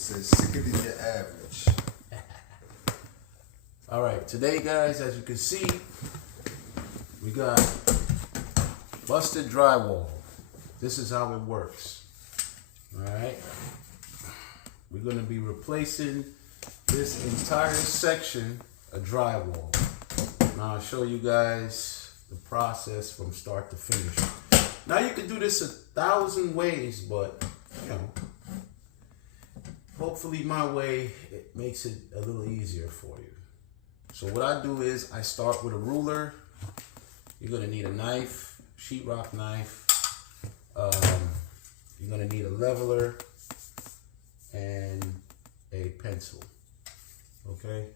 says sicker than your average. All right, today, guys, as you can see, we got busted drywall. This is how it works. All right, we're gonna be replacing this entire section of drywall. Now I'll show you guys the process from start to finish. Now you can do this 1,000 ways, but you know, hopefully my way, it makes it a little easier for you. So what I do is I start with a ruler. You're gonna need a knife, sheetrock knife. You're gonna need a leveler and a pencil. Okay.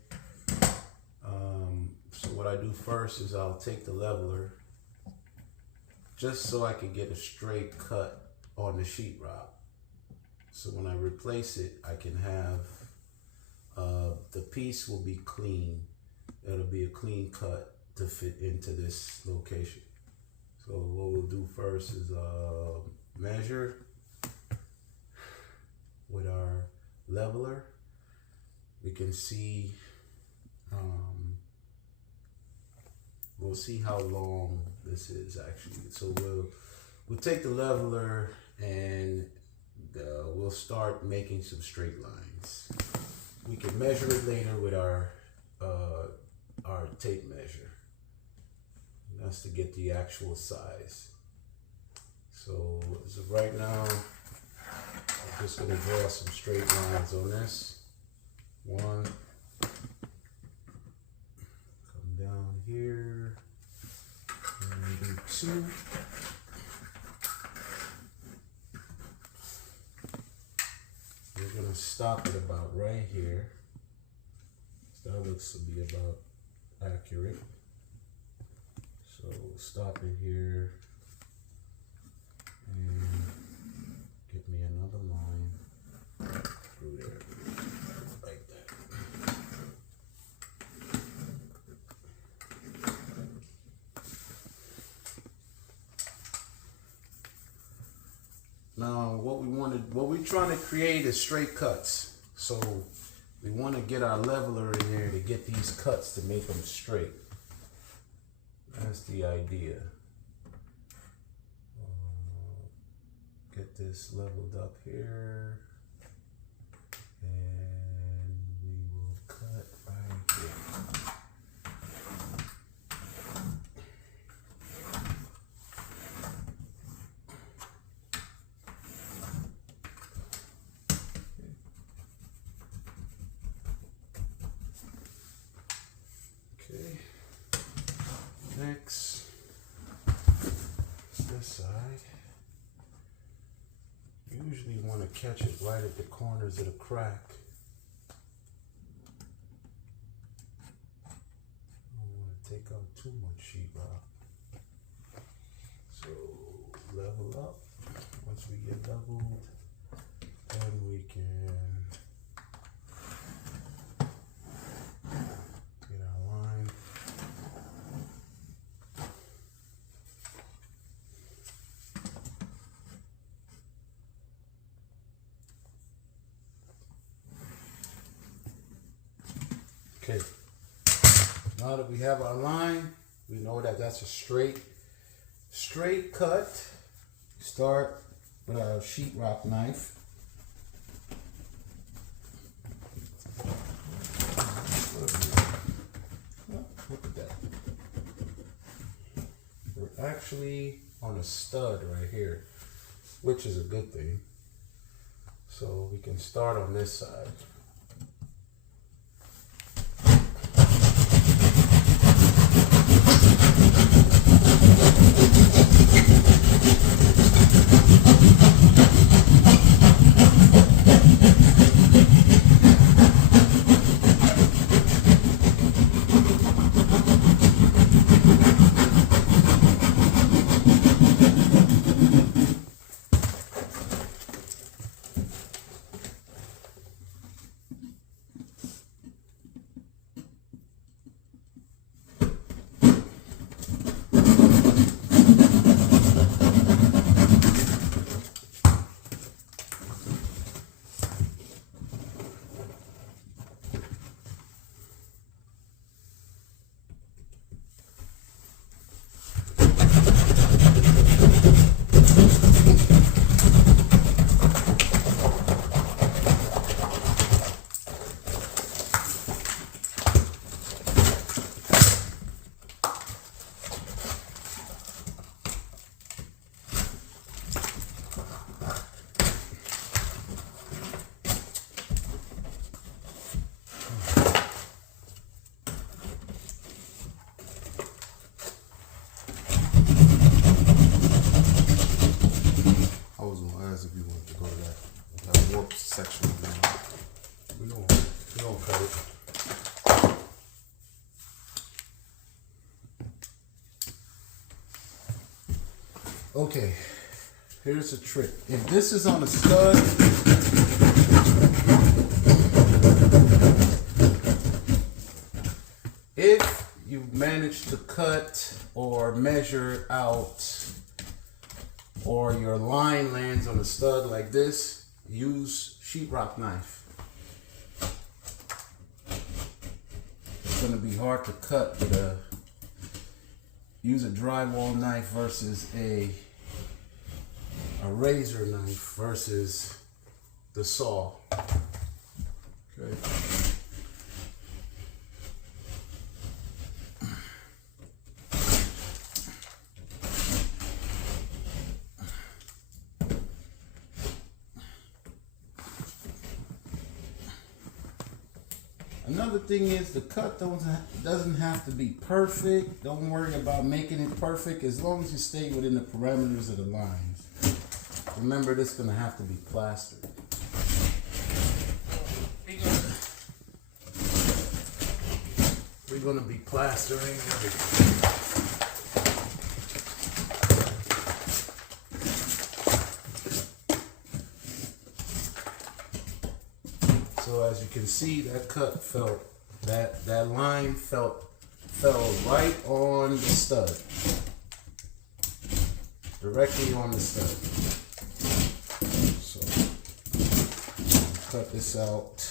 So what I do first is I'll take the leveler just so I can get a straight cut on the sheetrock. So when I replace it, I can have the piece will be clean. It'll be a clean cut to fit into this location. So what we'll do first is measure with our leveler. We can see, we'll see how long this is actually. So we'll take the leveler and we'll start making some straight lines. We can measure it later with our tape measure. That's to get the actual size. So as of right now, I'm just gonna draw some straight lines on this. One, come down here, and do two. We're gonna stop it about right here. That looks to be about accurate. So we'll stop it here and get me another line through there, like that. Now what we're trying to create is straight cuts. So we want to get our leveler in there to get these cuts to make them straight. That's the idea. Get this leveled up here. And we will cut right here. Next, this side. Usually want to catch it right at the corners of the crack. I don't want to take out too much sheetrock. So level up. Once we get leveled, then we can get our line. Okay, now that we have our line, we know that that's a straight cut. Start with our sheetrock knife. Look at that. We're actually on a stud right here, which is a good thing. So we can start on this side. Okay, here's the trick. If this is on a stud, if you manage to cut or measure out, or your line lands on a stud like this, use sheetrock knife. It's gonna be hard to cut with use a drywall knife versus a razor knife versus the saw. Okay. Another thing is the cut doesn't have to be perfect. Don't worry about making it perfect as long as you stay within the parameters of the lines. Remember, this is going to have to be plastered. We're going to be plastering everything. So as you can see, that cut that line fell right on the stud, directly on the stud. So cut this out.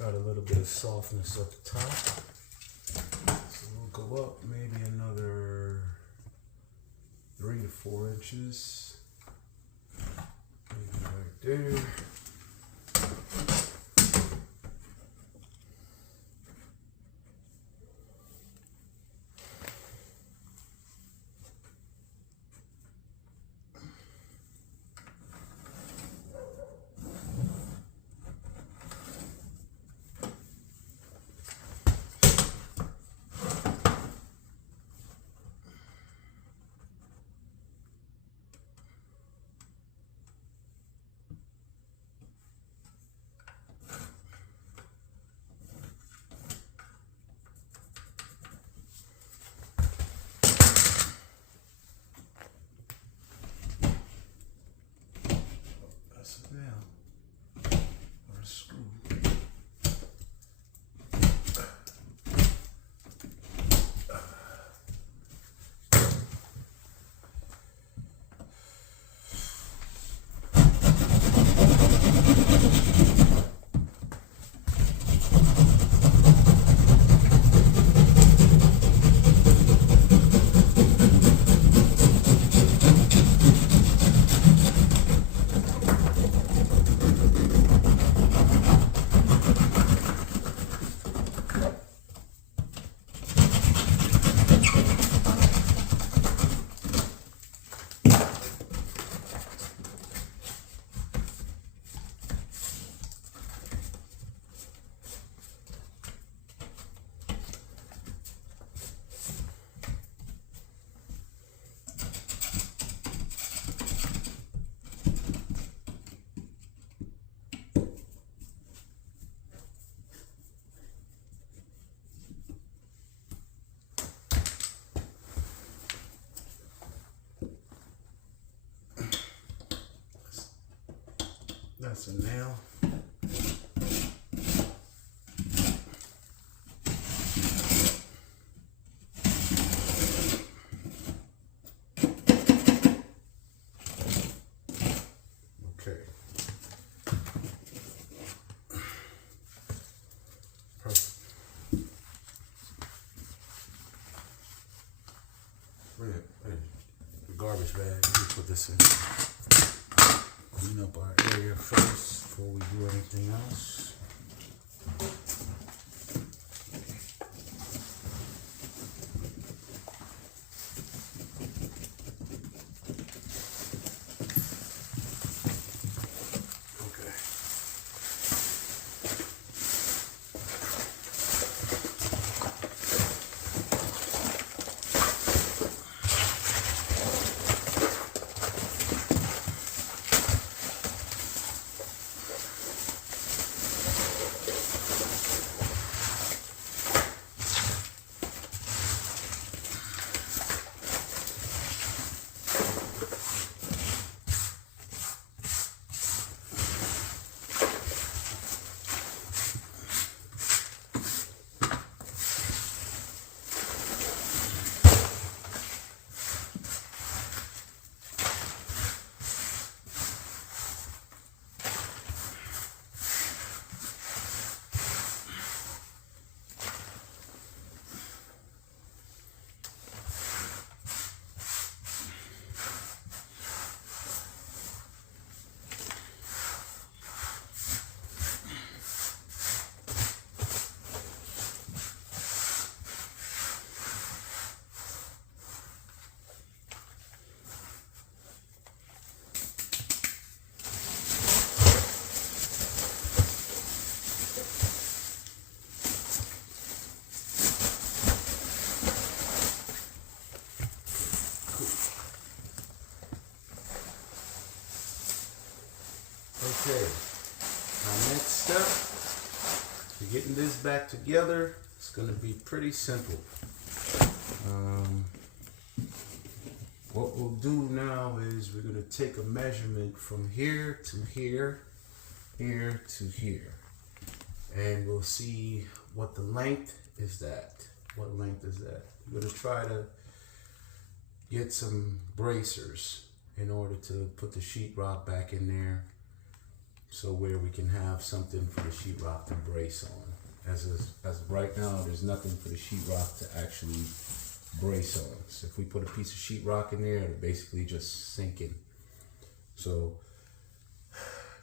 Got a little bit of softness at the top, so we'll go up maybe another 3 to 4 inches, maybe right there. Now, or a screw. That's a nail. Okay. Perfect. Wait, the garbage bag. Let me put this in. Clean up our area first before we do anything else. Okay, our next step to getting this back together is going to be pretty simple. What we'll do now is we're going to take a measurement from here to here, here to here, and we'll see what the length is that. What length is that? We're going to try to get some bracers in order to put the sheetrock back in there, so where we can have something for the sheetrock to brace on. As of right now, there's nothing for the sheetrock to actually brace on. So if we put a piece of sheetrock in there, it'll basically just sink in. So,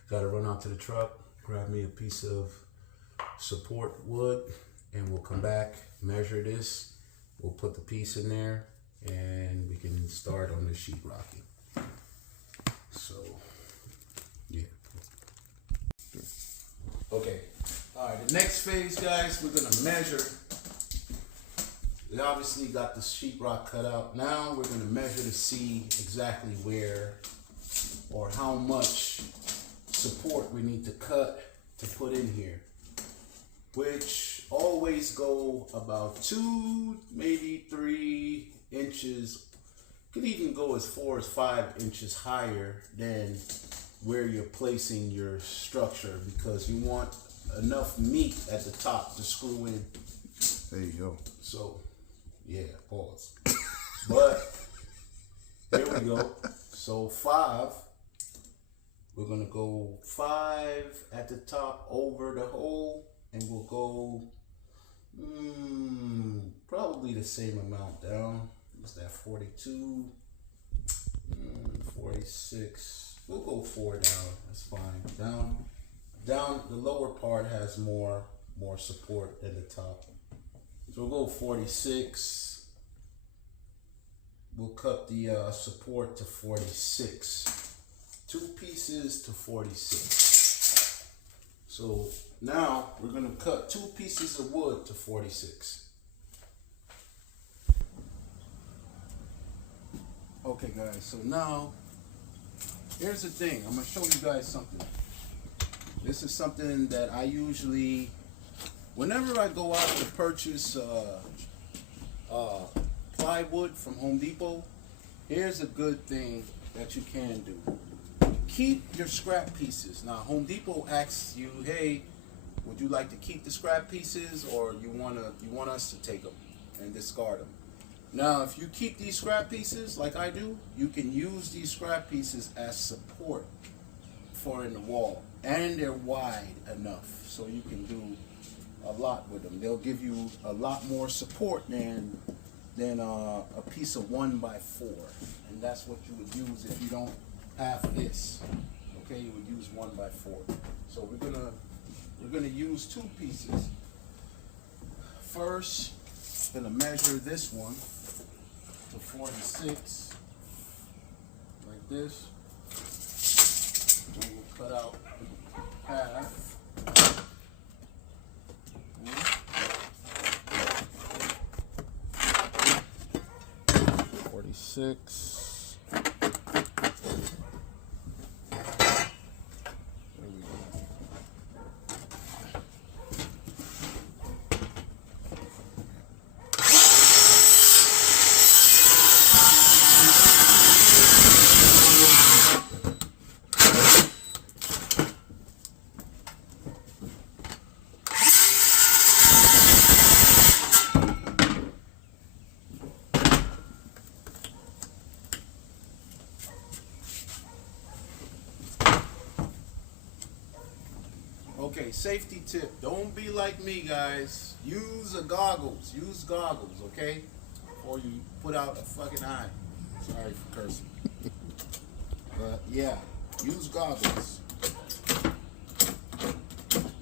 gotta run out to the truck, grab me a piece of support wood, and we'll come back, measure this, we'll put the piece in there, and we can start on the sheetrocking. So, yeah. Okay, all right, the next phase, guys, we're gonna measure. We obviously got the sheetrock cut out. Now we're gonna measure to see exactly where or how much support we need to cut to put in here, which always go about 2, maybe 3 inches. Could even go as 4 as 5 inches higher than where you're placing your structure, because you want enough meat at the top to screw in. There you go. So, yeah, pause. But here we go. So 5. We're gonna go 5 at the top over the hole, and we'll go probably the same amount down. What's that? 42, 46. We'll go 4 down. That's fine. Down. The lower part has more support than the top. So we'll go 46. We'll cut the support to 46. 2 pieces to 46. So now we're gonna cut 2 pieces of wood to 46. Okay, guys, so now here's the thing. I'm gonna show you guys something. This is something that I usually, whenever I go out to purchase plywood from Home Depot, here's a good thing that you can do. Keep your scrap pieces. Now, Home Depot asks you, hey, would you like to keep the scrap pieces, or you want us to take them and discard them? Now, if you keep these scrap pieces like I do, you can use these scrap pieces as support for in the wall, and they're wide enough so you can do a lot with them. They'll give you a lot more support than a piece of 1x4, and that's what you would use if you don't have this. Okay, you would use 1x4. So we're gonna use 2 pieces. First, I'm gonna measure this one to 46, like this. And we'll cut out half. 46. Okay, safety tip. Don't be like me, guys. Use goggles. Use goggles, okay? Or you put out a fucking eye. Sorry for cursing. But yeah, use goggles.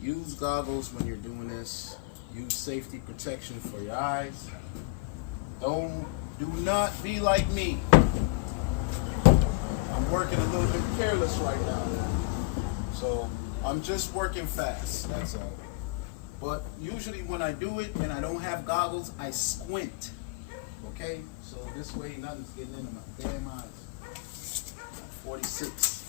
Use goggles when you're doing this. Use safety protection for your eyes. Do not be like me. I'm working a little bit careless right now. So I'm just working fast, that's all. But usually when I do it and I don't have goggles, I squint. Okay? So this way nothing's getting into my damn eyes. 46.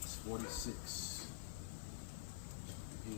46. Yeah.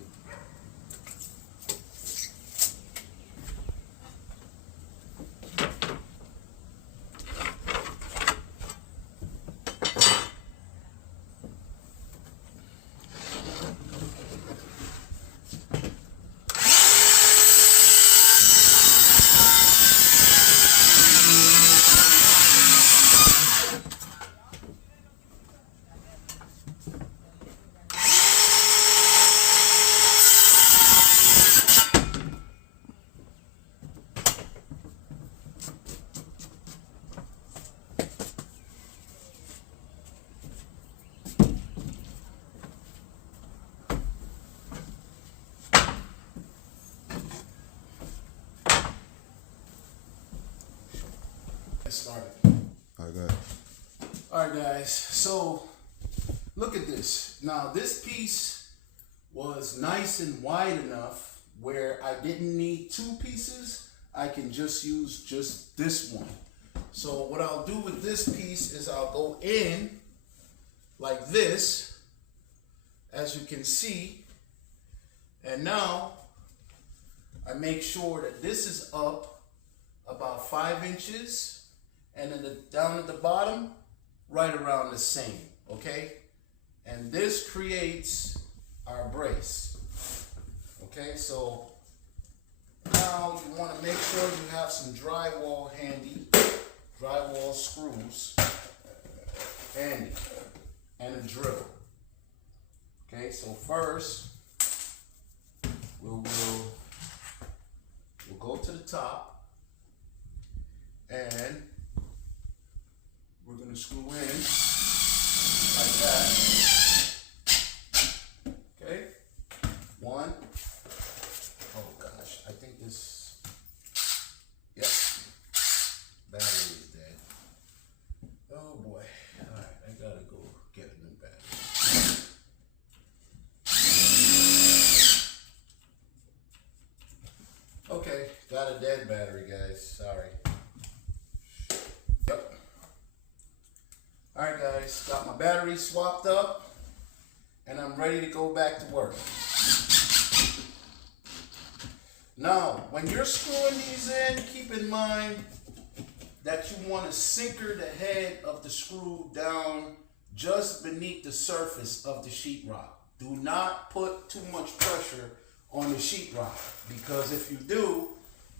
Started. Okay. All right, guys. So look at this. Now this piece was nice and wide enough where I didn't need two pieces. I can just use just this one. So what I'll do with this piece is I'll go in like this, as you can see, and now I make sure that this is up about 5 inches. And then down at the bottom, right around the same, okay? And this creates our brace, okay? So now you want to make sure you have some drywall handy, drywall screws handy, and a drill. Okay, so first we'll go to the top, and we're going to screw in like that. Okay. One. Oh gosh, I think this, yep, battery is dead. Oh boy. Alright, I gotta go get a new battery. Okay, got a dead battery, guys. Sorry. Yep. Alright guys, got my battery swapped up, and I'm ready to go back to work. Now, when you're screwing these in, keep in mind that you want to sinker the head of the screw down just beneath the surface of the sheetrock. Do not put too much pressure on the sheetrock, because if you do,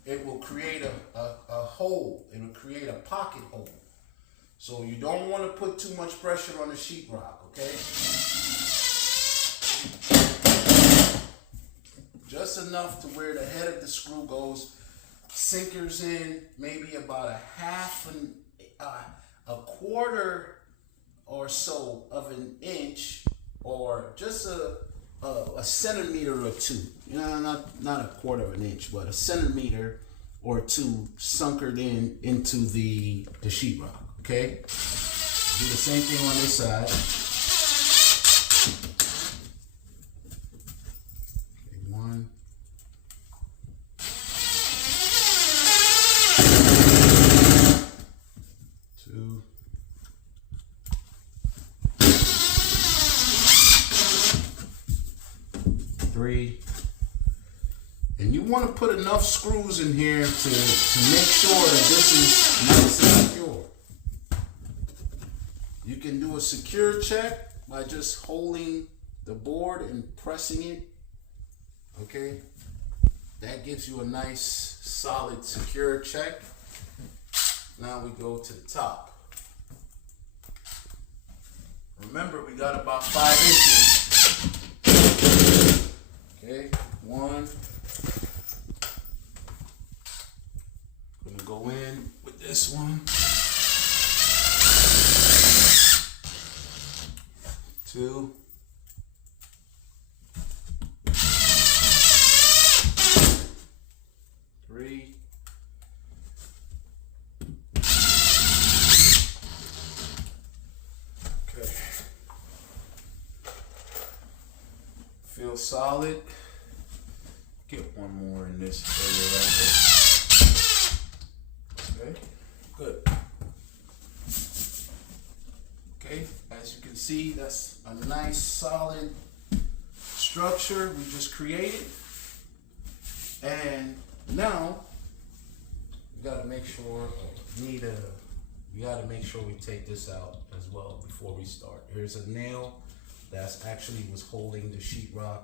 it will create a hole. It will create a pocket hole. So you don't want to put too much pressure on the sheetrock, okay? Just enough to where the head of the screw goes, sinkers in maybe about a quarter or so of an inch, or just a centimeter or two. You know, not a quarter of an inch, but a centimeter or two sunkered into the sheetrock. Okay, do the same thing on this side. Okay, 1. 2. 3. And you want to put enough screws in here to make sure that this is nice and secure. You can do a secure check by just holding the board and pressing it. Okay, that gives you a nice solid secure check. Now we go to the top. Remember, we got about 5 inches. Okay, 1. Gonna go in with this one. 2. 3. 'Kay. Feel solid. Get one more in this area right there. Okay, good. Okay, as as you can see, that's a nice solid structure we just created. And now we gotta make sure we gotta make sure we take this out as well before we start. Here's a nail that's actually was holding the sheetrock.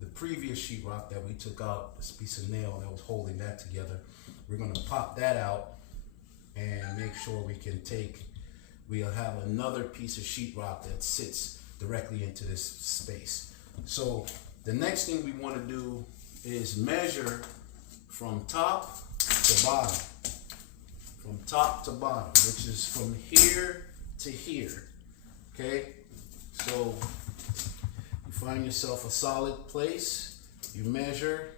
The previous sheetrock that we took out, this piece of nail that was holding that together. We're gonna pop that out and make sure we'll have another piece of sheetrock that sits directly into this space. So the next thing we want to do is measure from top to bottom. From top to bottom, which is from here to here. Okay? So you find yourself a solid place, you measure,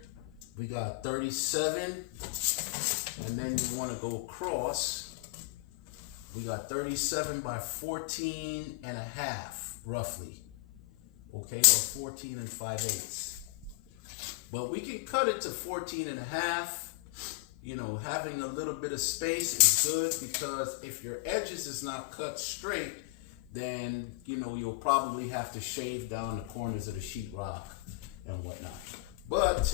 we got 37, and then you want to go across. We got 37 by 14 and a half, roughly. Okay, or 14 and 5/8. But we can cut it to 14 and a half. You know, having a little bit of space is good, because if your edges is not cut straight, then, you know, you'll probably have to shave down the corners of the sheetrock and whatnot. But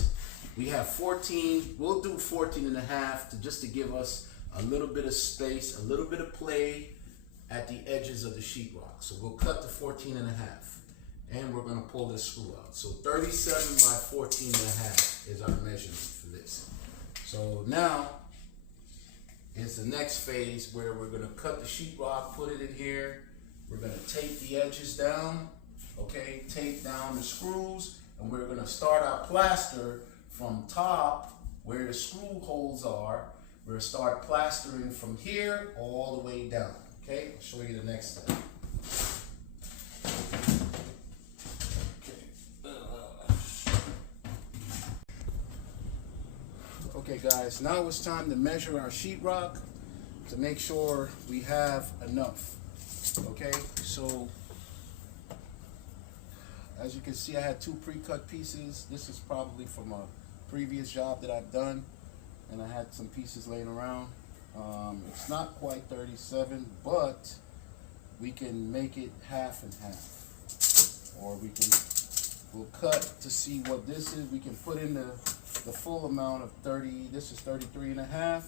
we have 14, we'll do 14 and a half just to give us a little bit of space, a little bit of play at the edges of the sheetrock. So we'll cut to 14 and a half, and we're gonna pull this screw out. So 37 by 14 and a half is our measurement for this. So now is the next phase where we're gonna cut the sheetrock, put it in here. We're gonna tape the edges down, okay? Tape down the screws, and we're gonna start our plaster from top where the screw holes are. We're gonna start plastering from here all the way down, okay? I'll show you the next step. Okay guys, now it's time to measure our sheetrock to make sure we have enough. Okay, so as you can see, I had 2 pre-cut pieces. This is probably from a previous job that I've done, and I had some pieces laying around. It's not quite 37, but we can make it half and half, or we'll cut to see what this is. We can put in the full amount of 30. This is 33 and a half.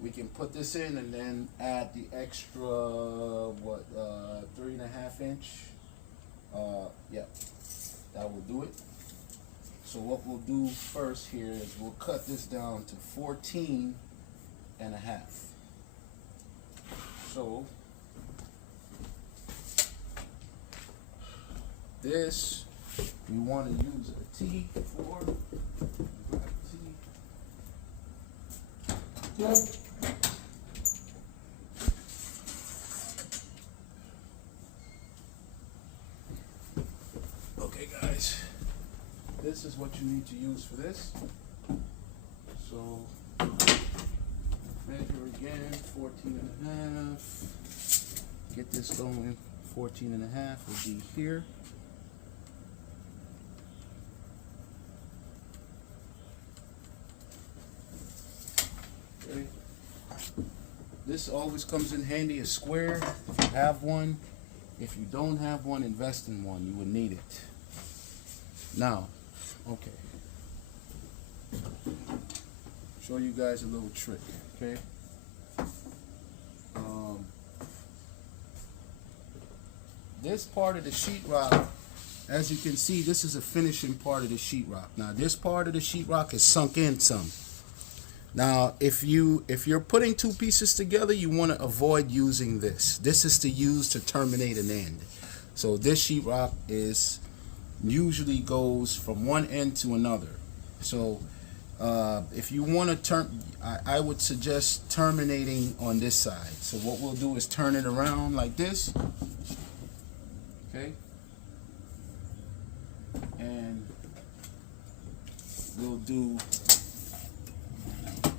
We can put this in and then add the extra, 3.5 inch. Yeah, that will do it. So what we'll do first here is we'll cut this down to 14 and a half. So this we want to use a T for. Okay guys, this is what you need to use for this. So measure again, 14 and a half. Get this going. 14 and a half will be here. Okay. This always comes in handy, a square, if you have one. If you don't have one, invest in one. You would need it. Now, okay. Show you guys a little trick, okay? This part of the sheetrock, as you can see, this is a finishing part of the sheetrock. Now, this part of the sheetrock is sunk in some. Now, if you're putting 2 pieces together, you want to avoid using this. This is to use to terminate an end. So this sheetrock usually goes from one end to another. So if you want to I would suggest terminating on this side. So what we'll do is turn it around like this. Okay. And we'll do,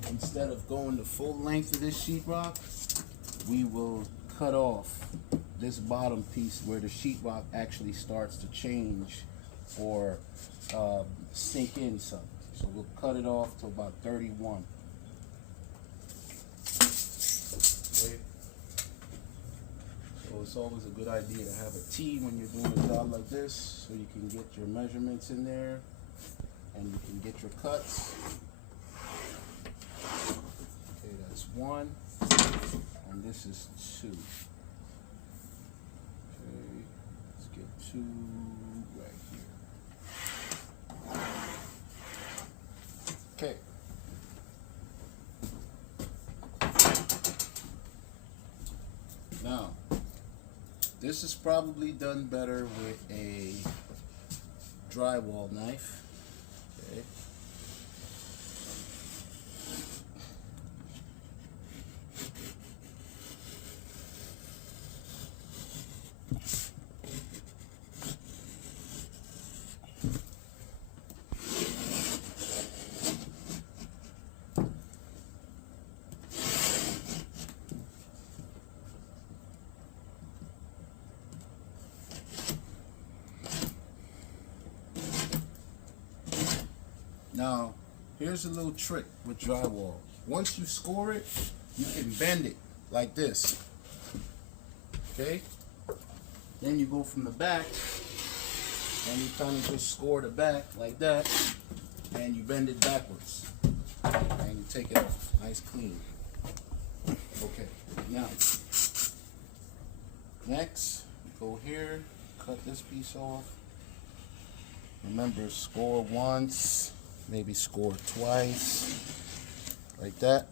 instead of going the full length of this sheetrock, we will cut off this bottom piece where the sheetrock actually starts to change or sink in some. So we'll cut it off to about 31. Okay. So it's always a good idea to have a T when you're doing a job like this, so you can get your measurements in there and you can get your cuts. Okay, that's 1, and this is 2. Okay, let's get 2 right here. Okay. Now, this is probably done better with a drywall knife. Okay. Now, here's a little trick with drywall. Once you score it, you can bend it like this. Okay? Then you go from the back, and you kind of just score the back like that, and you bend it backwards. And you take it off. Nice clean. Okay, now, next, go here, cut this piece off. Remember, score once. Maybe score twice, like that,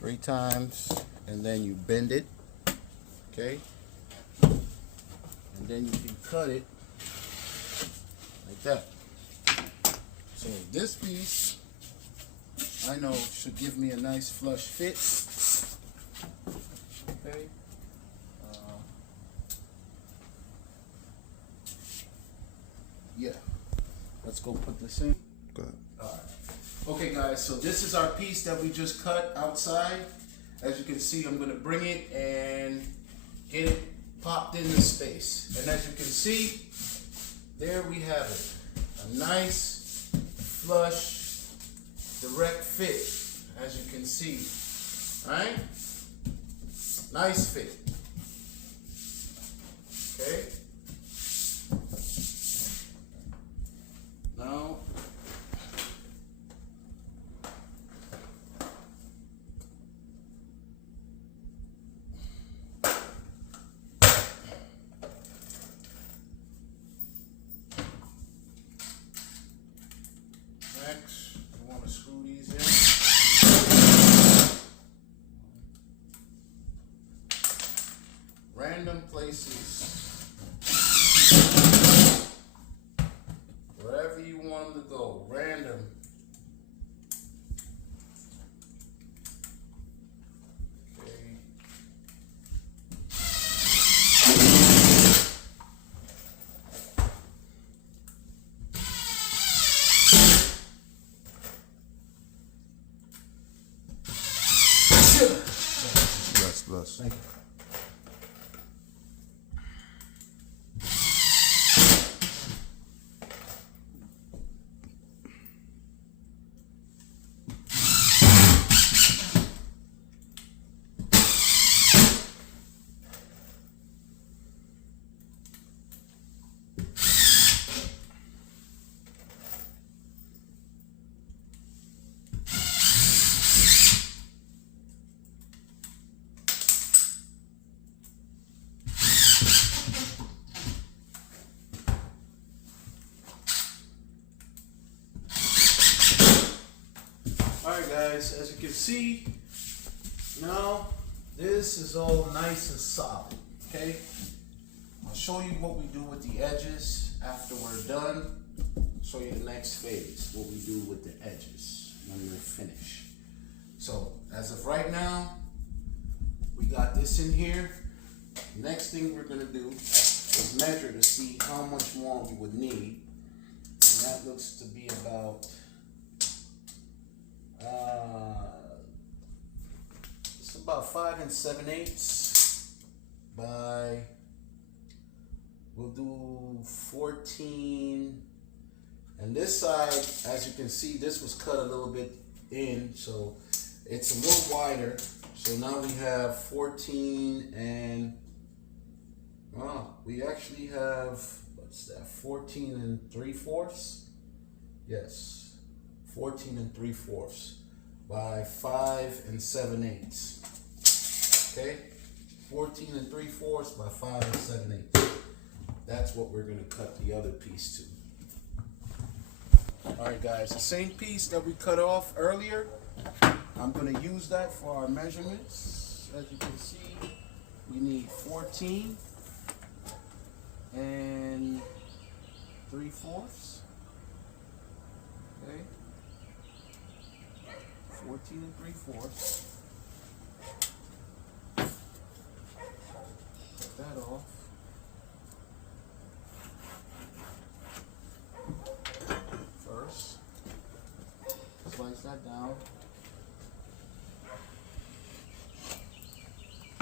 3 times, and then you bend it, okay? And then you can cut it like that. So this piece, I know, should give me a nice flush fit, okay? Yeah, let's go put this in. Alright. Okay guys, so this is our piece that we just cut outside. As you can see, I'm going to bring it and get it popped into space. And as you can see, there we have it. A nice, flush, direct fit, as you can see. Alright? Nice fit. Okay? Now, next, we want to screw these in. Random places. Wherever you want them to go. Random. Okay. Bless. Thank you. Alright guys, as you can see, now this is all nice and solid, okay? I'll show you what we do with the edges after we're done. I'll show you the next phase, what we do with the edges when we're finished. So, as of right now, we got this in here. Next thing we're gonna do is measure to see how much more we would need. And that looks to be about it's about 5 7/8 by, we'll do 14. And this side, as you can see, this was cut a little bit in, so it's a little wider. So now we have 14 and we actually have, what's that, 14 3/4? Yes, 14 3/4 by 5 7/8. Okay, 14 3/4 by 5 7/8. That's what we're gonna cut the other piece to. All right, guys, the same piece that we cut off earlier, I'm gonna use that for our measurements. As you can see, we need 14 3/4. Okay, 14 3/4. Cut that off. First, slice that down.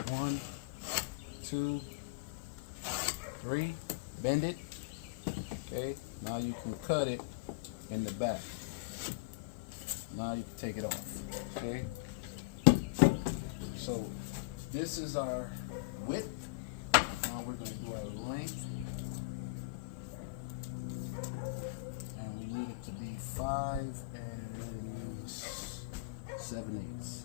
1, 2, 3. Bend it. Okay, now you can cut it in the back. Now you can take it off. Okay, so this is our width. Now we're going to do our length, and we need it to be 5 7/8.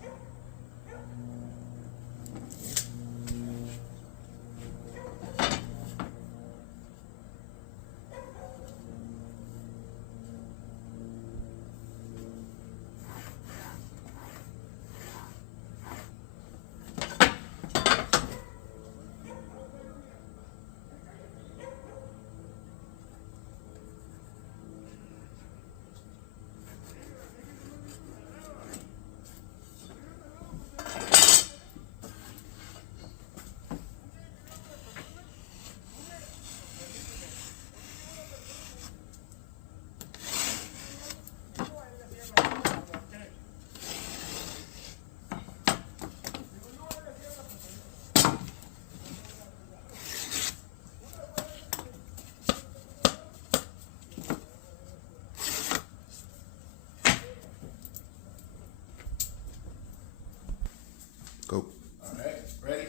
Go. All right, ready?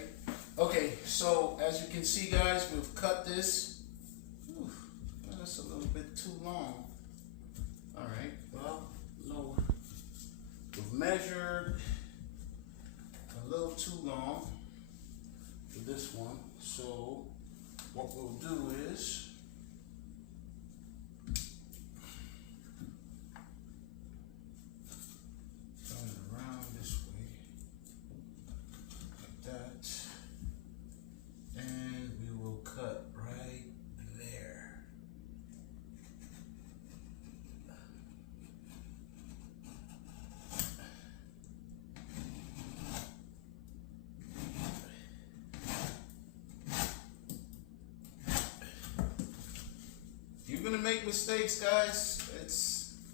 Okay, so as you can see, guys, we've cut this. Ooh, that's a little bit too long. All right, well, no, we've measured a little too long for this one. So what we'll do is turn it around this way. That, and we will cut right there. You're gonna make mistakes, guys.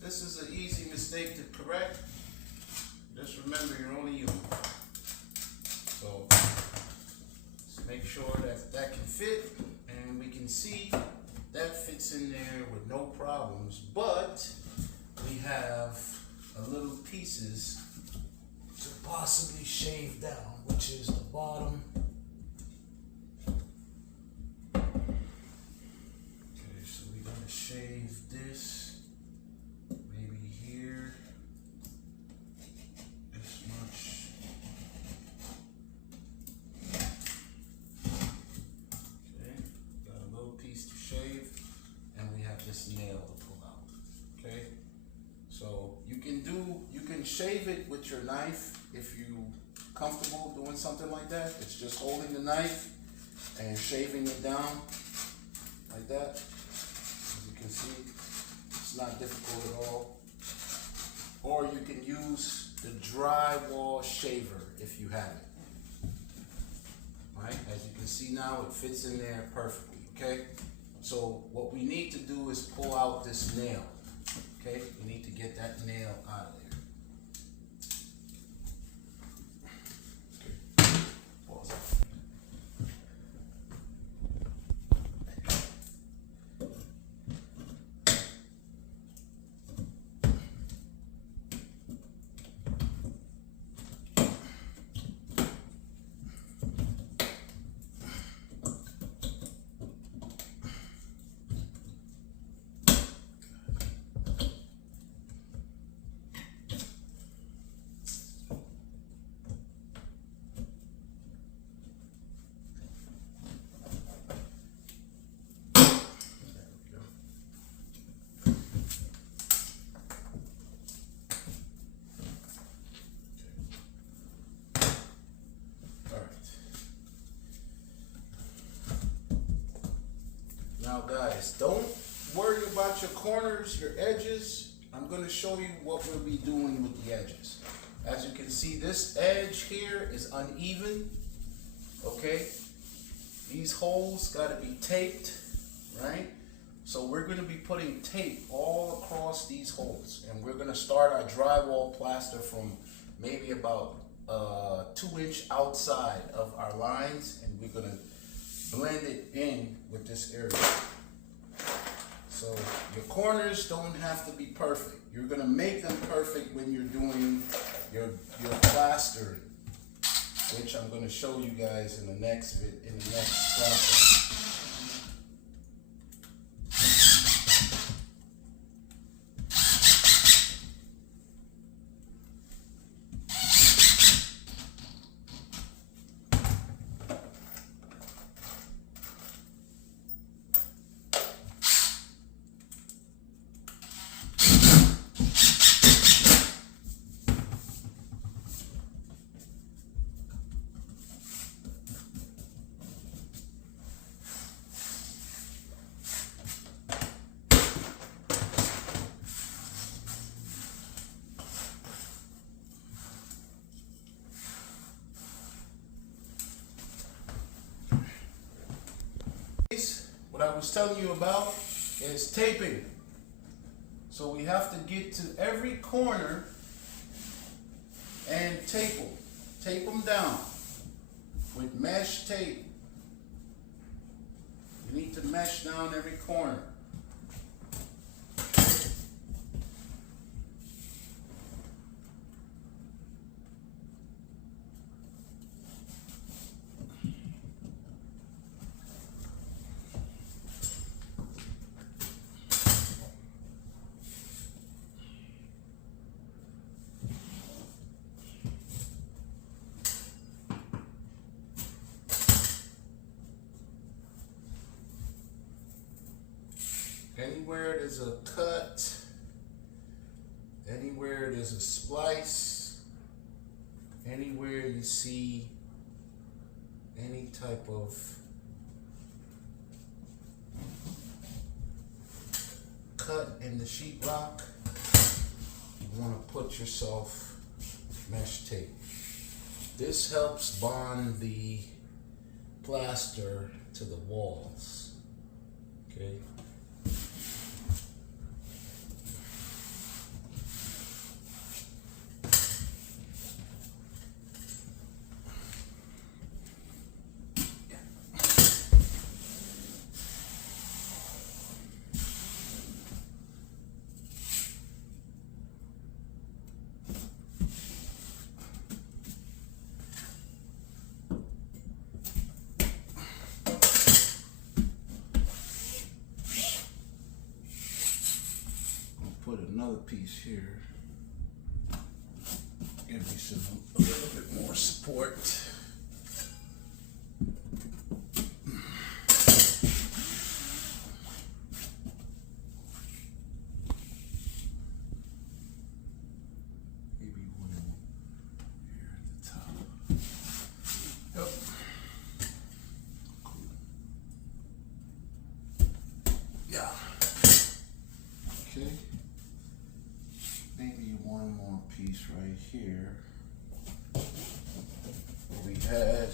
This is an easy mistake to correct. Just remember, you're only human. So let's make sure that that can fit, and we can see that fits in there with no problems, but we have a little pieces to possibly shave down, which is the bottom. Okay, so we're gonna shave this maybe here. This much. Nail to pull out. Okay, so you can shave it with your knife if you comfortable doing something like that. It's just holding the knife and shaving it down like that. As you can see, it's not difficult at all. Or you can use the drywall shaver if you have it. Right, as you can see now, it fits in there perfectly. Okay. So what we need to do is pull out this nail. Okay, we need to get that nail out of there. Okay, pause it. Now guys, don't worry about your corners, your edges. I'm going to show you what we'll be doing with the edges. As you can see, this edge here is uneven, okay? These holes got to be taped, right? So we're going to be putting tape all across these holes, and we're going to start our drywall plaster from maybe about 2-inch outside of our lines, and we're going to blend it in with this area. So your corners don't have to be perfect. You're going to make them perfect when you're doing your plastering, which I'm going to show you guys in the next process. What I was telling you about is taping. So we have to get to every corner and tape them. Tape them down with mesh tape. You need to mesh down every corner. Anywhere there's a cut, anywhere there's a splice, anywhere you see any type of cut in the sheetrock, you want to put yourself mesh tape. This helps bond the plaster to the walls, okay? Put another piece here. Give me a little bit more support. Maybe one here at the top. Yep. Cool. Yeah. Okay. Maybe one more piece right here. We had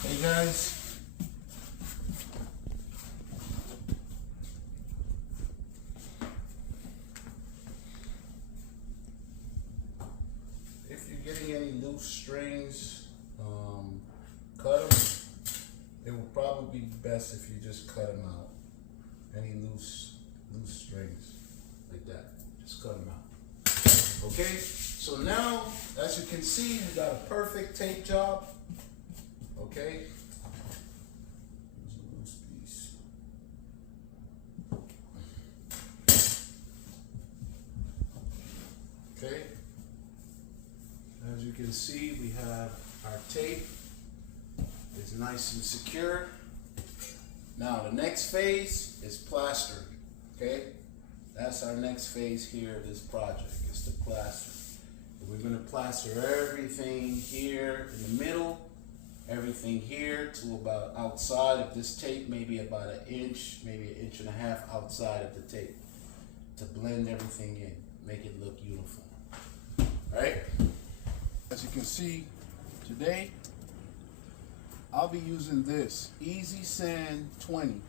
hey guys, if you're getting any loose strings, cut them. It will probably be best if you just cut them out. Any loose strings like that, just cut them out. Okay, so now, as you can see, we got a perfect tape job. Okay, there's a loose piece. Okay, as you can see, we have our tape. It's nice and secure. Now the next phase is plastering. Okay, that's our next phase here of this project, is to plaster. We're going to plaster everything here in the middle, everything here to about outside of this tape, maybe about an inch, maybe an inch and a half outside of the tape to blend everything in, make it look uniform. Right? As you can see, today I'll be using this Easy Sand 20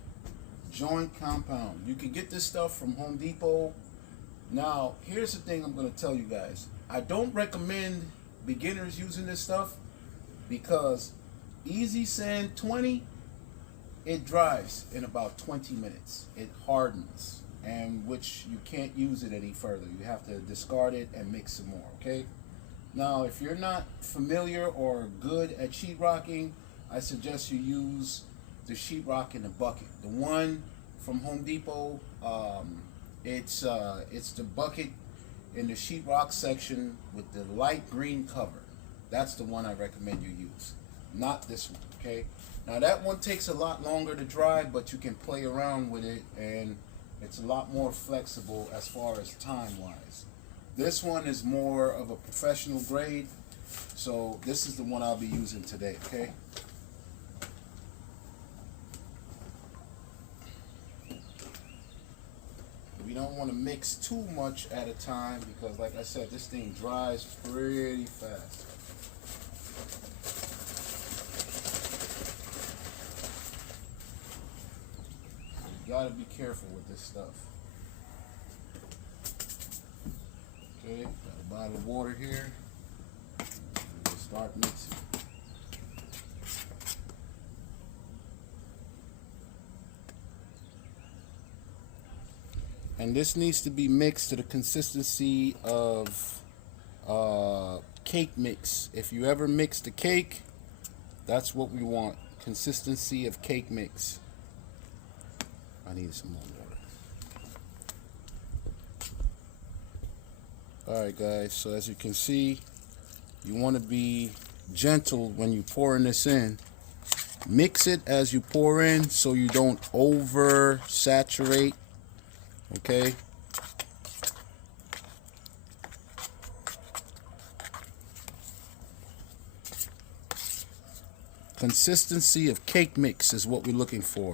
joint compound. You can get this stuff from Home Depot. Now, here's the thing I'm going to tell you guys. I don't recommend beginners using this stuff because Easy Sand 20, it dries in about 20 minutes. It hardens, and which you can't use it any further. You have to discard it and mix some more, okay? Now, if you're not familiar or good at sheetrocking, I suggest you use the sheetrock in a bucket. The one from Home Depot, it's the bucket in the sheetrock section with the light green cover. That's the one I recommend you use, not this one, okay? Now that one takes a lot longer to dry, but you can play around with it and it's a lot more flexible as far as time-wise. This one is more of a professional grade, so this is the one I'll be using today, okay? We don't want to mix too much at a time because, like I said, this thing dries pretty fast. You gotta be careful with this stuff. Okay, got a bottle of water here. We'll start mixing. And this needs to be mixed to the consistency of cake mix. If you ever mix the cake, that's what we want. Consistency of cake mix. I need some more water. Alright guys, so as you can see, you want to be gentle when you pouring this in. Mix it as you pour in so you don't over saturate. Okay. Consistency of cake mix is what we're looking for.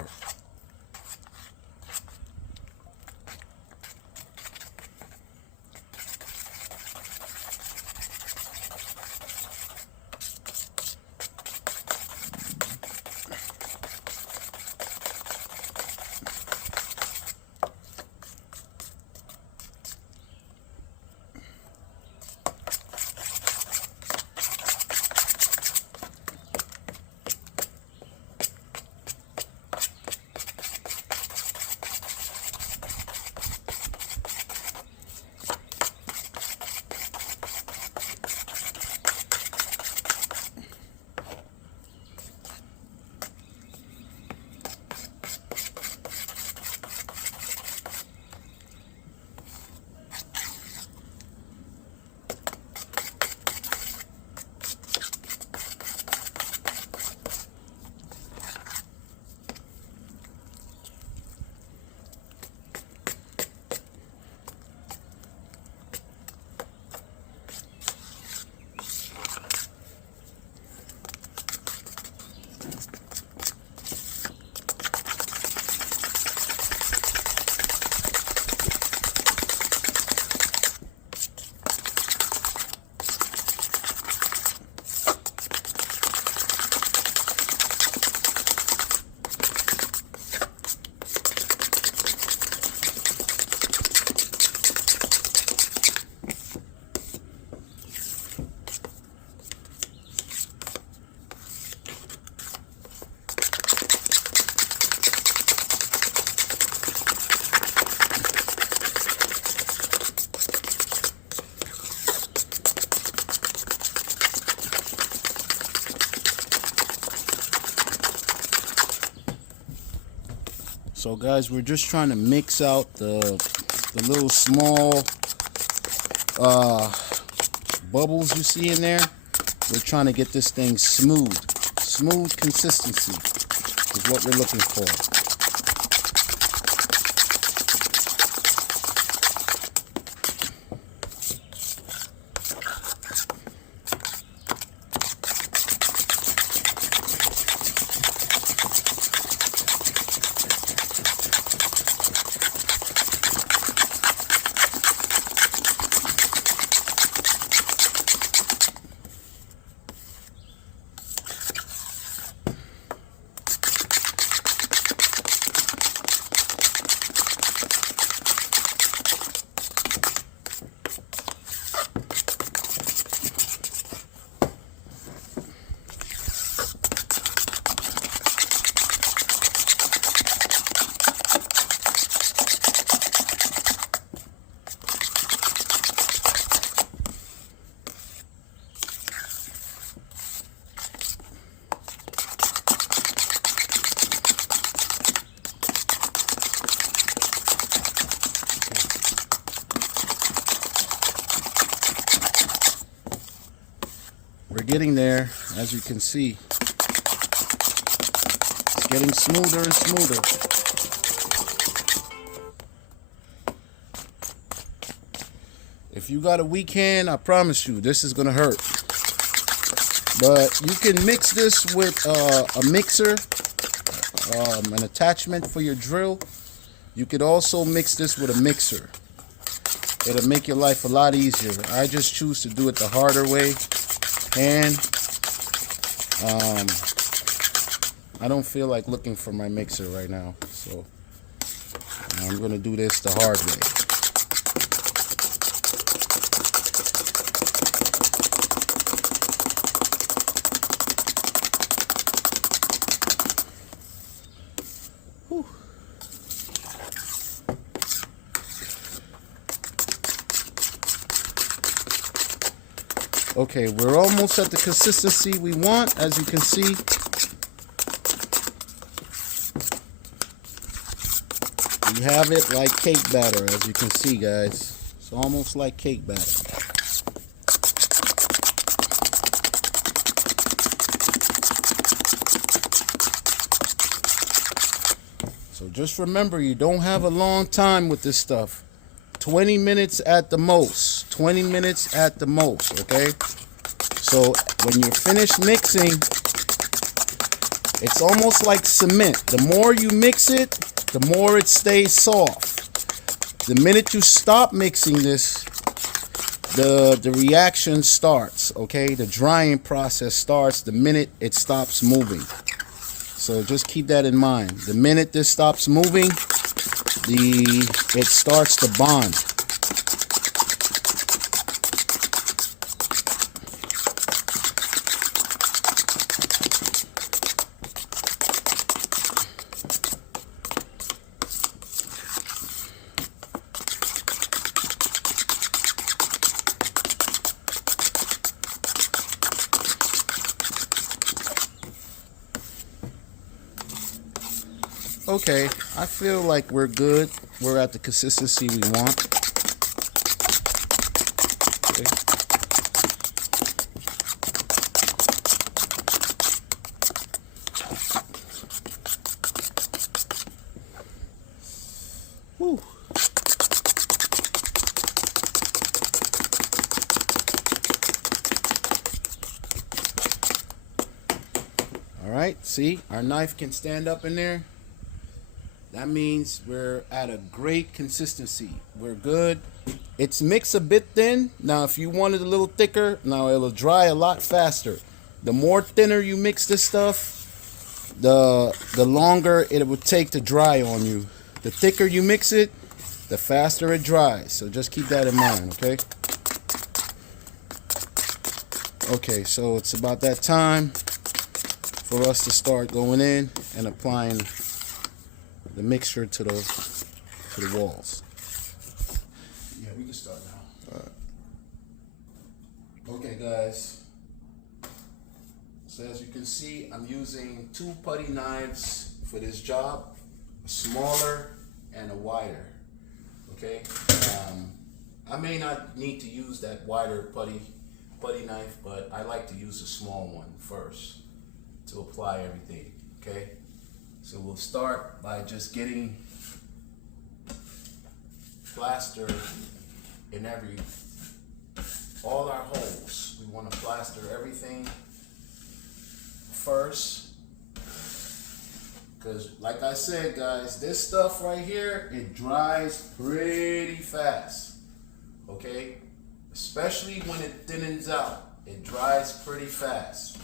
So guys, we're just trying to mix out the little small bubbles you see in there. We're trying to get this thing smooth. Smooth consistency is what we're looking for. We're getting there, as you can see. It's getting smoother and smoother. If you got a weak hand, I promise you, this is gonna hurt. But you can mix this with a mixer, an attachment for your drill. You could also mix this with a mixer. It'll make your life a lot easier. I just choose to do it the harder way. And I don't feel like looking for my mixer right now, so I'm gonna do this the hard way. Whew. Okay, we're almost at the consistency we want, as you can see. We have it like cake batter, as you can see, guys. It's almost like cake batter. So just remember, you don't have a long time with this stuff. 20 minutes at the most. 20 minutes at the most, okay? So when you're finished mixing, it's almost like cement. The more you mix it, the more it stays soft. The minute you stop mixing this, the reaction starts, okay? The drying process starts the minute it stops moving. So just keep that in mind. The minute this stops moving, it starts to bond. Okay, I feel like we're good. We're at the consistency we want. Okay. Whew. All right, see, our knife can stand up in there. That means we're at a great consistency. We're good. It's mixed a bit thin. Now, if you want it a little thicker, now it'll dry a lot faster. The more thinner you mix this stuff, the longer it would take to dry on you. The thicker you mix it, the faster it dries. So just keep that in mind, okay? Okay, so it's about that time for us to start going in and applying the mixture to the walls. Yeah, we can start now. All right. Okay, guys. So as you can see, I'm using 2 putty knives for this job, a smaller and a wider. Okay. I may not need to use that wider putty knife, but I like to use a small one first to apply everything. Okay. So we'll start by just getting plaster in all our holes. We want to plaster everything first, because like I said, guys, this stuff right here, it dries pretty fast, okay? Especially when it thins out, it dries pretty fast.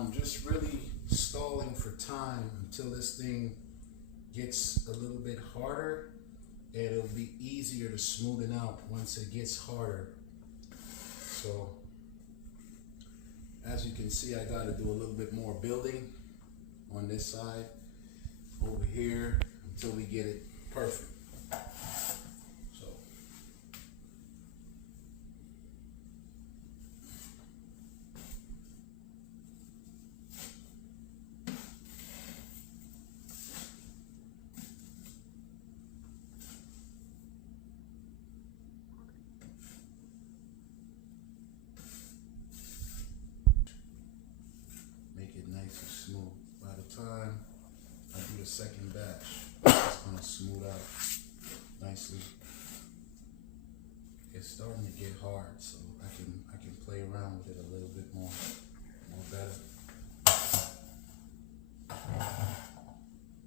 I'm just really stalling for time until this thing gets a little bit harder. It'll be easier to smooth it out once it gets harder. So as you can see, I got to do a little bit more building on this side over here until we get it perfect. So make it nice and smooth. By the time I do the second batch, it's gonna smooth out nicely. It's starting to get hard, so I can play around with it a little bit more better.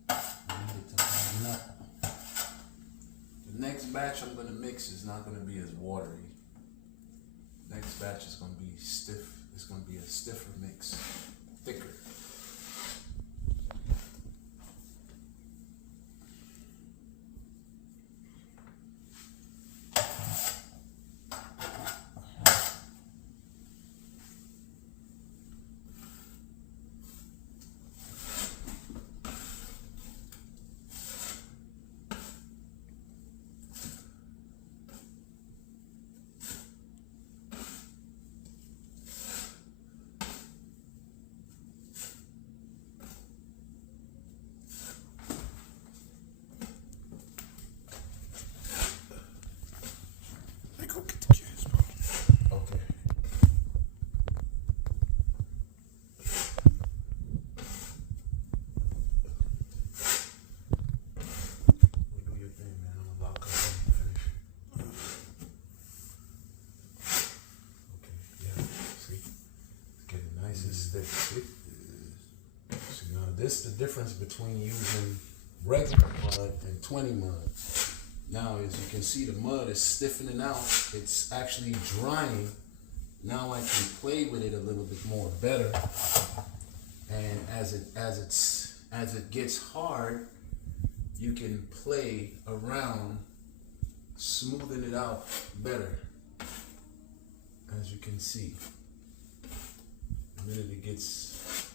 I need it to harden up. The next batch I'm gonna mix is not gonna be as watery. Next batch is gonna be stiff. It's gonna be a stiffer mix, thicker. Hey, go get the kids, bro. Okay. Do your thing, man. I'm gonna lock up when you finish. Okay, yeah. See? It's getting nice and thick. See? So now this is the difference between using regular mud and 20 mud. Now, as you can see, the mud is stiffening out. It's actually drying. Now I can play with it a little bit more better. And as it gets hard, you can play around, smoothing it out better. As you can see, the minute it gets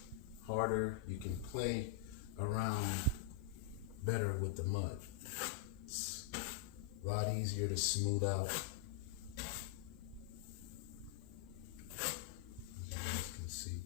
harder, you can play around better with the mud. A lot easier to smooth out. As you guys can see.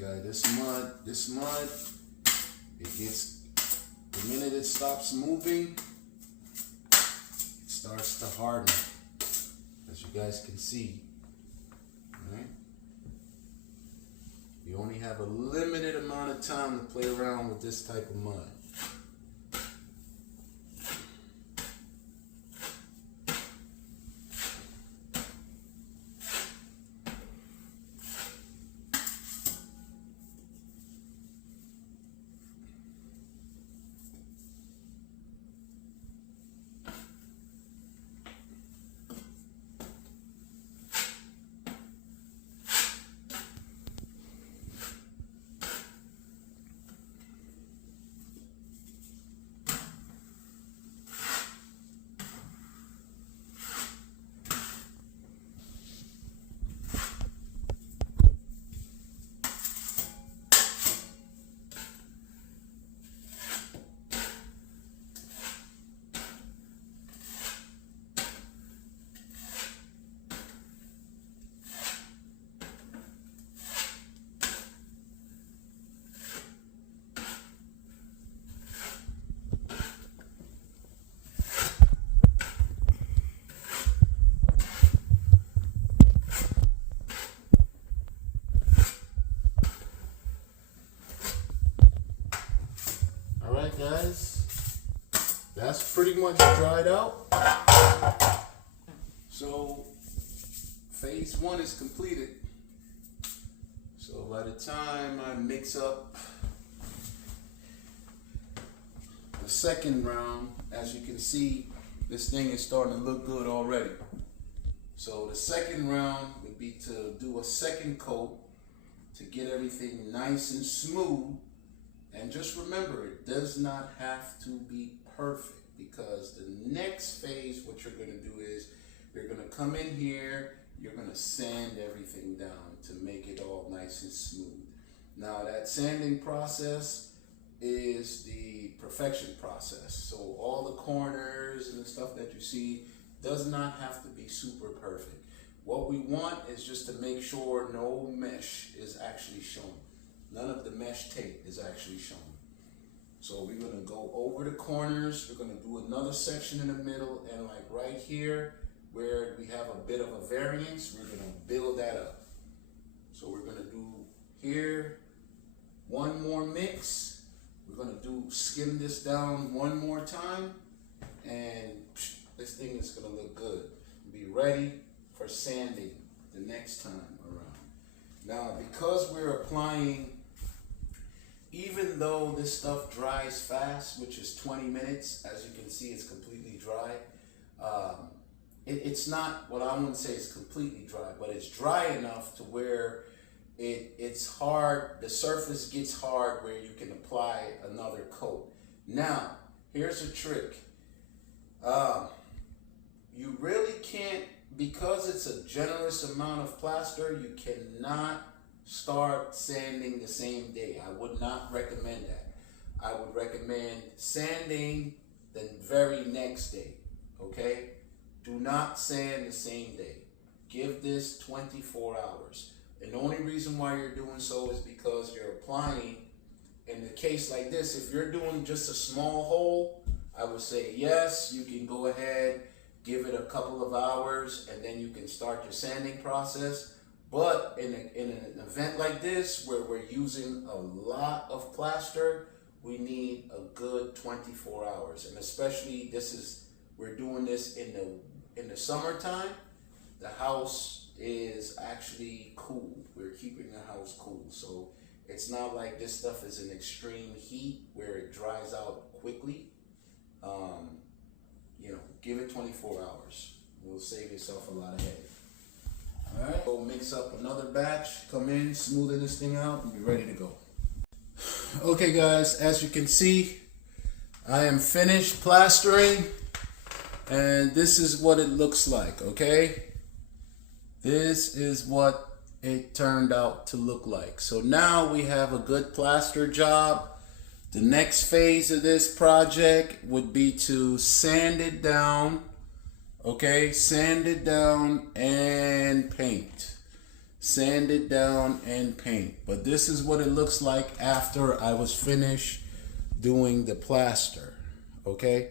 Guys, this mud, it gets, the minute it stops moving, it starts to harden, as you guys can see. All right? You only have a limited amount of time to play around with this type of mud. that's pretty much dried out. So phase one is completed. So by the time I mix up the second round, as you can see, this thing is starting to look good already. So the second round would be to do a second coat to get everything nice and smooth. And just remember, it does not have to be perfect, because the next phase, what you're going to do is you're going to come in here, you're going to sand everything down to make it all nice and smooth. Now that sanding process is the perfection process. So all the corners and the stuff that you see does not have to be super perfect. What we want is just to make sure no mesh is actually shown. None of the mesh tape is actually shown. So we're going to go over the corners. We're going to do another section in the middle, and like right here where we have a bit of a variance, we're going to build that up. So we're going to do here one more mix. We're going to skim this down one more time, and this thing is going to look good. Be ready for sanding the next time around. Now, because we're applying, even though this stuff dries fast, which is 20 minutes, as you can see, it's completely dry. It's not, what I wouldn't say is completely dry, but it's dry enough to where it's hard, the surface gets hard where you can apply another coat. Now, here's a trick. You really can't, because it's a generous amount of plaster, you cannot start sanding the same day. I would not recommend that. I would recommend sanding the very next day, okay? Do not sand the same day. Give this 24 hours. And the only reason why you're doing so is because you're applying, in a case like this, if you're doing just a small hole, I would say yes, you can go ahead, give it a couple of hours, and then you can start your sanding process. But in an event like this, where we're using a lot of plaster, we need a good 24 hours. And especially we're doing this in the summertime. The house is actually cool. We're keeping the house cool. So it's not like this stuff is in extreme heat where it dries out quickly. Give it 24 hours. You'll save yourself a lot of headache. All right, go mix up another batch, come in, smoothen this thing out, and be ready to go. Okay guys, as you can see, I am finished plastering, and this is what it looks like, okay? This is what it turned out to look like. So now we have a good plaster job. The next phase of this project would be to sand it down. Okay, sand it down and paint. Sand it down and paint. But this is what it looks like after I was finished doing the plaster. Okay,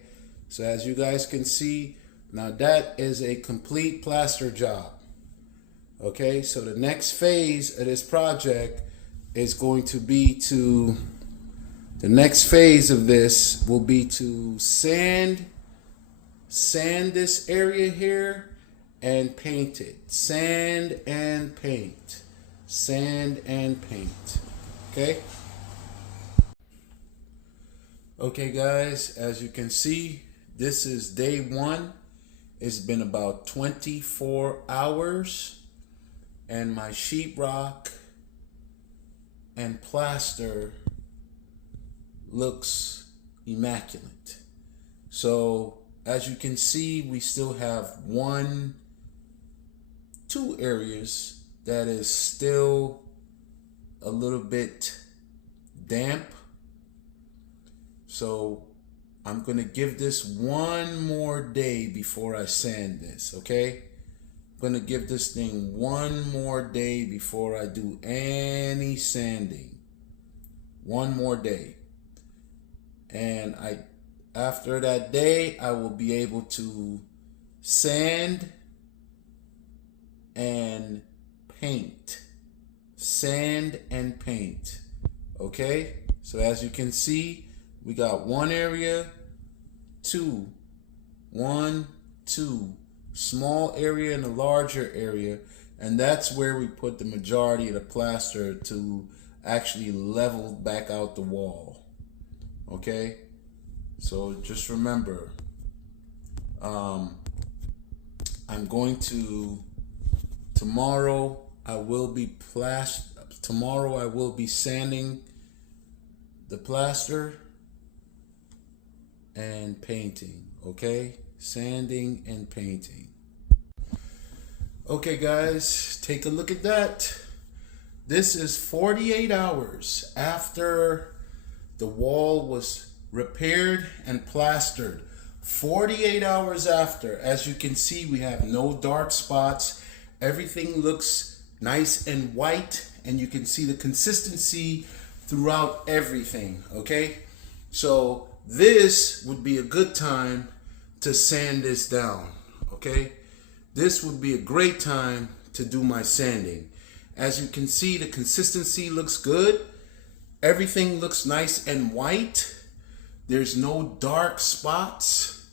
so as you guys can see, now that is a complete plaster job. Okay, so the next phase of this project is going to be the next phase of this will be to sand this area here and paint it. Sand and paint. Sand and paint. Okay? Okay guys, as you can see, this is day one. It's been about 24 hours, and my sheetrock and plaster looks immaculate. So as you can see, we still have two areas that is still a little bit damp. So I'm gonna give this one more day before I sand this, okay? I'm gonna give this thing one more day before I do any sanding. One more day. And after that day, I will be able to sand and paint. Sand and paint. Okay? So as you can see, we got one area two, one, two, small area and a larger area, and that's where we put the majority of the plaster to actually level back out the wall. Okay, so just remember, I'm going to tomorrow I will be sanding the plaster and painting. Okay, sanding and painting. Okay guys, take a look at that. This is 48 hours after the wall was repaired and plastered. 48 hours after. As you can see, we have no dark spots. Everything looks nice and white, and you can see the consistency throughout everything. Okay, so this would be a good time to sand this down. Okay, this would be a great time to do my sanding. As you can see, the consistency looks good. Everything looks nice and white. There's no dark spots.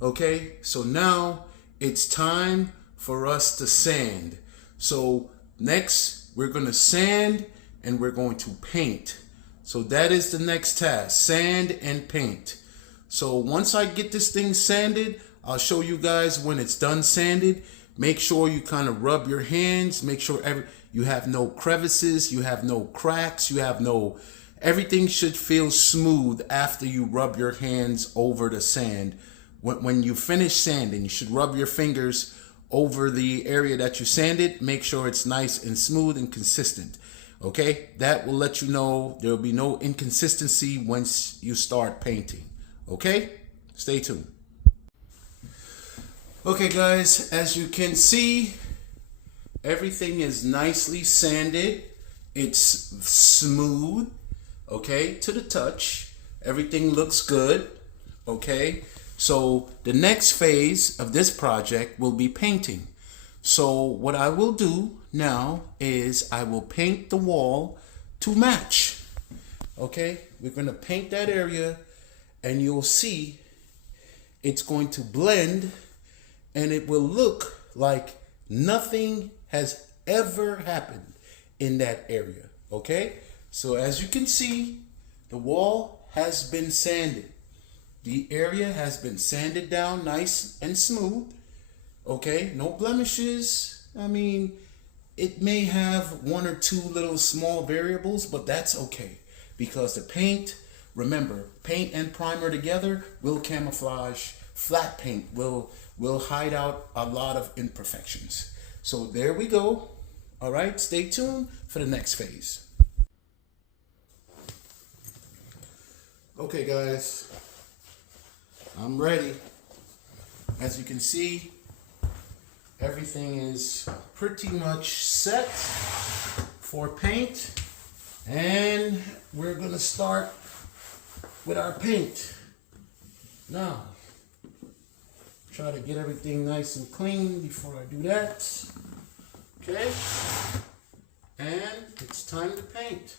Okay, so now it's time for us to sand. So next we're going to sand and we're going to paint. So that is the next task, sand and paint. So once I get this thing sanded, I'll show you guys when it's done sanded. Make sure you kind of rub your hands, make sure you have no crevices, you have no cracks, everything should feel smooth after you rub your hands over the sand. When you finish sanding, you should rub your fingers over the area that you sanded. Make sure it's nice and smooth and consistent. Okay, that will let you know there will be no inconsistency once you start painting. Okay, stay tuned. Okay guys, as you can see, everything is nicely sanded. It's smooth, okay, to the touch. Everything looks good, okay. So the next phase of this project will be painting. So what I will do now is I will paint the wall to match. Okay, we're going to paint that area and you'll see it's going to blend and it will look like nothing has ever happened in that area. Okay, so as you can see, the wall has been sanded. The area has been sanded down nice and smooth. Okay, no blemishes. I mean, it may have one or two little small variables, but that's okay because the paint, remember, paint and primer together will camouflage. Flat paint will hide out a lot of imperfections. So there we go. All right, stay tuned for the next phase. Okay guys, I'm ready. As you can see, everything is pretty much set for paint, and we're gonna start with our paint. Now, try to get everything nice and clean before I do that. Okay, and it's time to paint.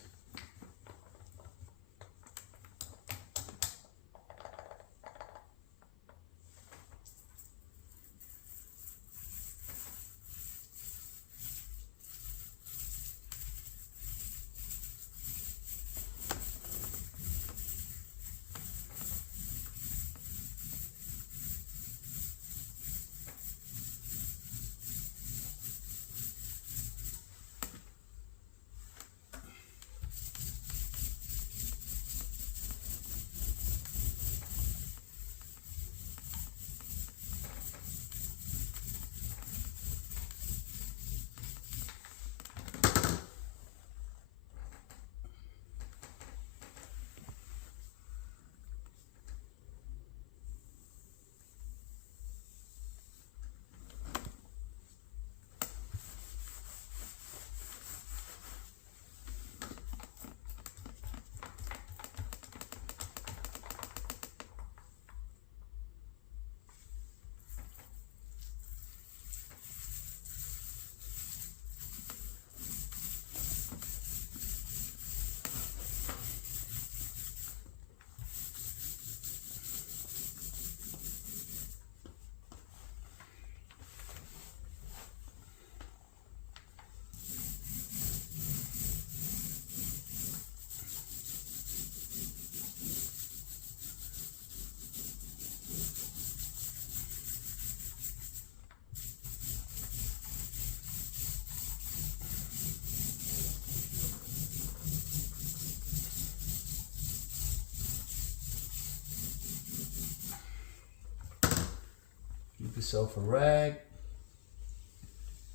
yourself a rag.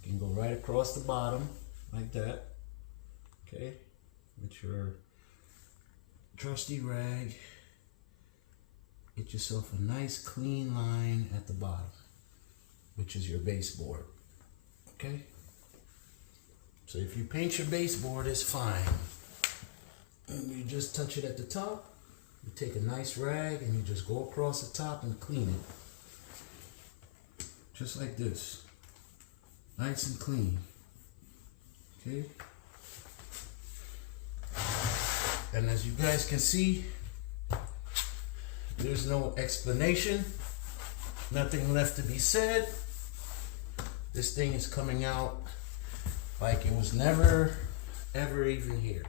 You can go right across the bottom like that. Okay, with your trusty rag. Get yourself a nice clean line at the bottom, which is your baseboard. Okay? So if you paint your baseboard, it's fine. And you just touch it at the top. You take a nice rag and you just go across the top and clean it. Just like this. Nice and clean. Okay? And as you guys can see, there's no explanation, nothing left to be said. This thing is coming out like it was never, ever even here.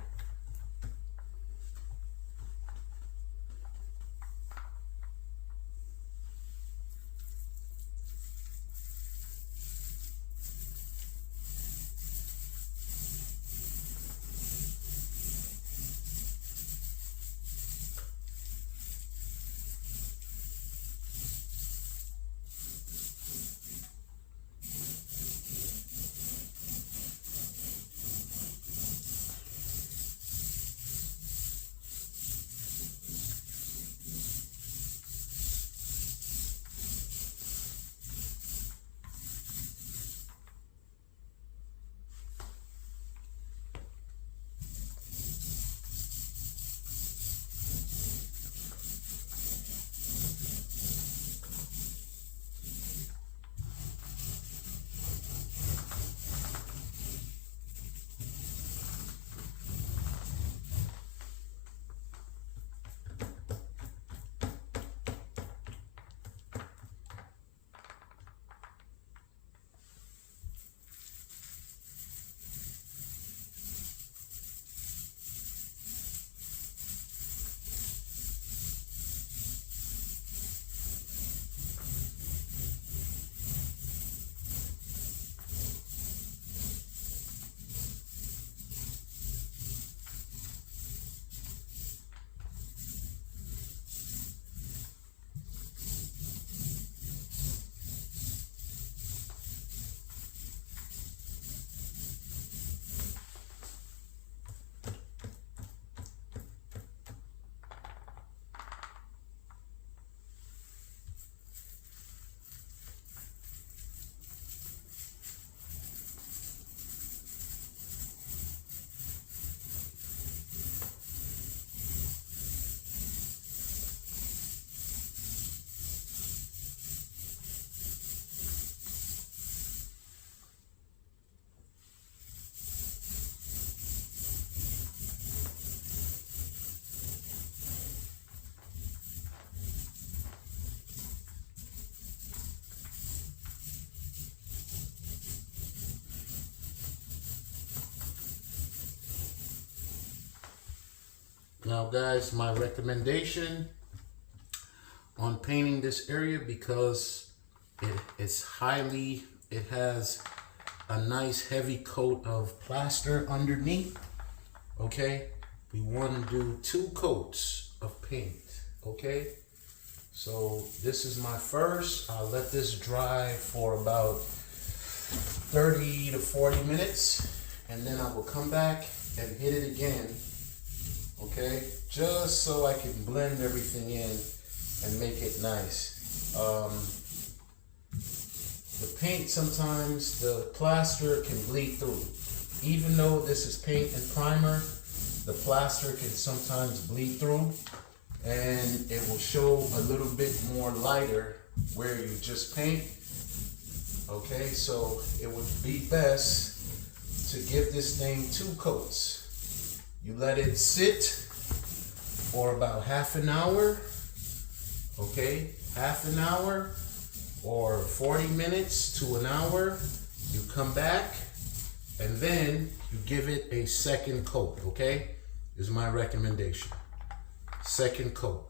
Now guys, my recommendation on painting this area, because it has a nice heavy coat of plaster underneath. Okay, we want to do 2 coats of paint. Okay, so this is my first. I'll let this dry for about 30 to 40 minutes, and then I will come back and hit it again. Okay, just so I can blend everything in and make it nice. The paint, sometimes the plaster can bleed through. Even though this is paint and primer, the plaster can sometimes bleed through, and it will show a little bit more lighter where you just paint. Okay, so it would be best to give this thing 2 coats. You let it sit for about half an hour, okay? Half an hour or 40 minutes to an hour. You come back and then you give it a second coat, okay? Is my recommendation. Second coat.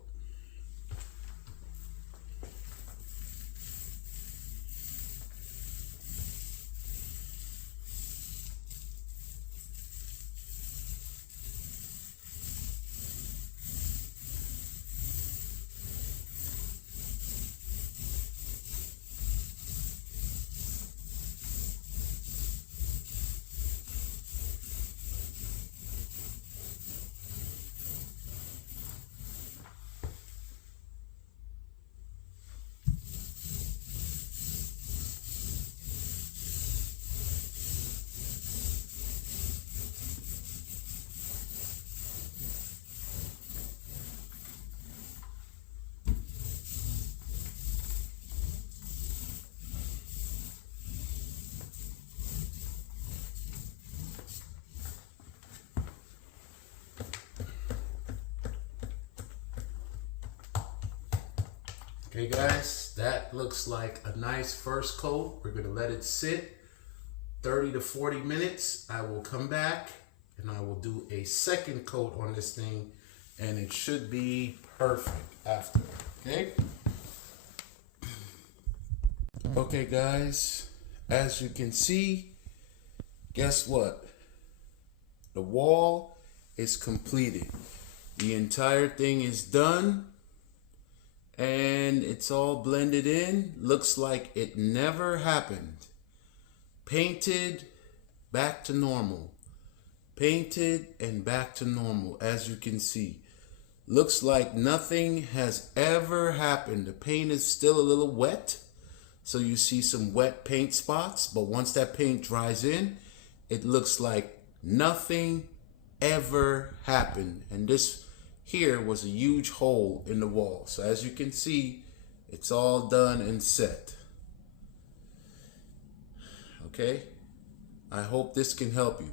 Okay guys, that looks like a nice first coat. We're gonna let it sit 30 to 40 minutes. I will come back and I will do a second coat on this thing, and it should be perfect after, okay? Okay guys, as you can see, guess what? The wall is completed. The entire thing is done and it's all blended in. Looks like it never happened. Painted, back to normal. Painted and back to normal, as you can see. Looks like nothing has ever happened. The paint is still a little wet, so you see some wet paint spots, but once that paint dries in, it looks like nothing ever happened. And this here was a huge hole in the wall. So as you can see, it's all done and set. Okay? I hope this can help you.